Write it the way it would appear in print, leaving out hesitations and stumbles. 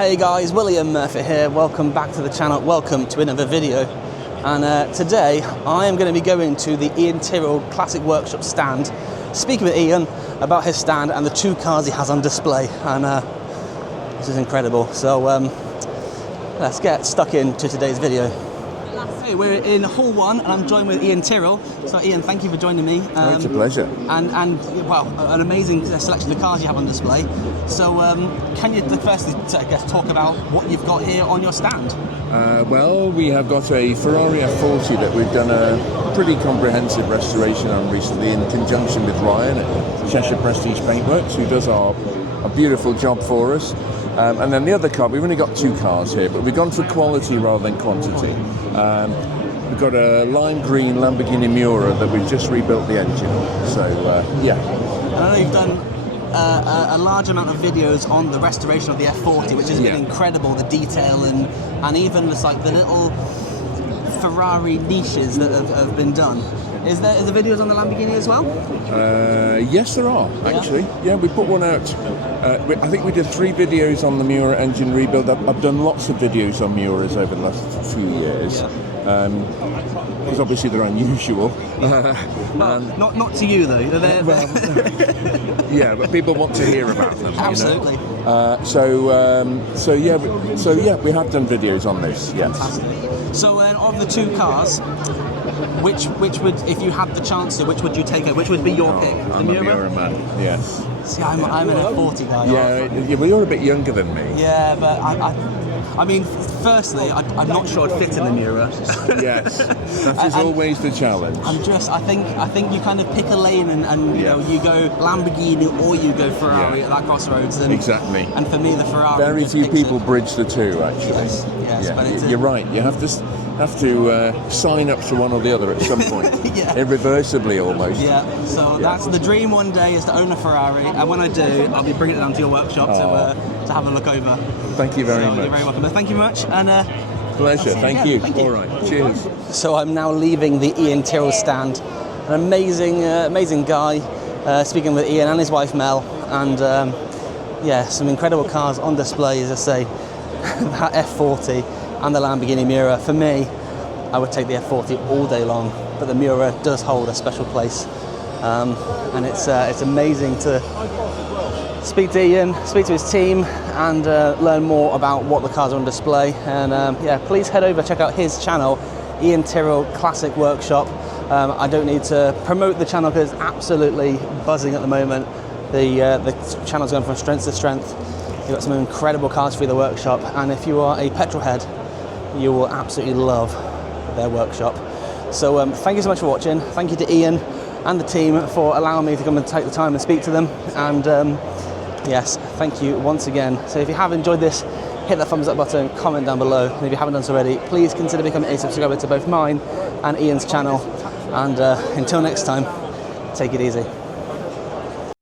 Hey guys, William Murphy here. Welcome back to the channel. Welcome to another video. And today I am going to be going to the Iain Tyrrell Classic Workshop stand, speaking with Iain about his stand and the two cars he has on display. And this is incredible. So let's get stuck into today's video. Hey, we're in Hall 1 and I'm joined with Iain Tyrrell. So Iain, thank you for joining me. It's a pleasure. And well, an amazing selection of cars you have on display. So can you firstly, I guess, talk about what you've got here on your stand? Well, we have got a Ferrari F40 that we've done a pretty comprehensive restoration on recently in conjunction with Ryan at Cheshire Prestige Paintworks, who does a beautiful job for us. And then the other car, we've only got two cars here, but we've gone for quality rather than quantity. We've got a lime green Lamborghini Miura that we've just rebuilt the engine. So, yeah. And I know you've done a large amount of videos on the restoration of the F40, which has been incredible, the detail and even just like the little Ferrari niches that have been done. Is there videos on the Lamborghini as well? Yes, there are, actually. Yeah, we put one out. I think we did 3 videos on the Miura engine rebuild. I've done lots of videos on Miuras over the last few years. Because obviously they're unusual. Well, not to you though. Yeah, but people want to hear about them. Absolutely. You know? So yeah, we have done videos on this. Yes. Fantastic. So of the two cars, which would, if you had the chance to, which would you take? Which would be your pick? I'm a Miura man. Yes. See, I'm an F40 guy. Yeah, well, you're a bit younger than me. Yeah, but I mean, firstly, I'm not sure I'd fit in the Miura. Yes, that is always the challenge. I think you kind of pick a lane and you know, you go Lamborghini or you go Ferrari at that crossroads. And, exactly. And for me, the Ferrari. Very few people bridge the two, actually. Yes, yeah, but you're right. You have to sign up to one or the other at some point. Yeah. Irreversibly, almost. Yeah. So that's the dream one day, is to own a Ferrari, and when I do, I'll be bringing it down to your workshop to have a look over. Thank you very much. You're very welcome. Thank you much, and pleasure. Thank you. All right. Cheers. So I'm now leaving the Iain Tyrrell stand. An amazing guy. Speaking with Iain and his wife Mel, and yeah, some incredible cars on display, as I say. That F40 and the Lamborghini Miura. For me, I would take the F40 all day long, but the Miura does hold a special place, and it's amazing to speak to Iain, speak to his team, and learn more about what the cars are on display. And yeah, please head over, check out his channel, Iain Tyrrell Classic Workshop. I don't need to promote the channel because it's absolutely buzzing at the moment. The channel's going from strength to strength. You've got some incredible cars for the workshop, and if you are a Petrolhead, you will absolutely love their workshop. So thank you so much for watching. Thank you to Iain and the team for allowing me to come and take the time and speak to them. And yes, thank you once again. So if you have enjoyed this, hit that thumbs up button, comment down below. And if you haven't done so already, please consider becoming a subscriber to both mine and Iain's channel. And until next time, take it easy.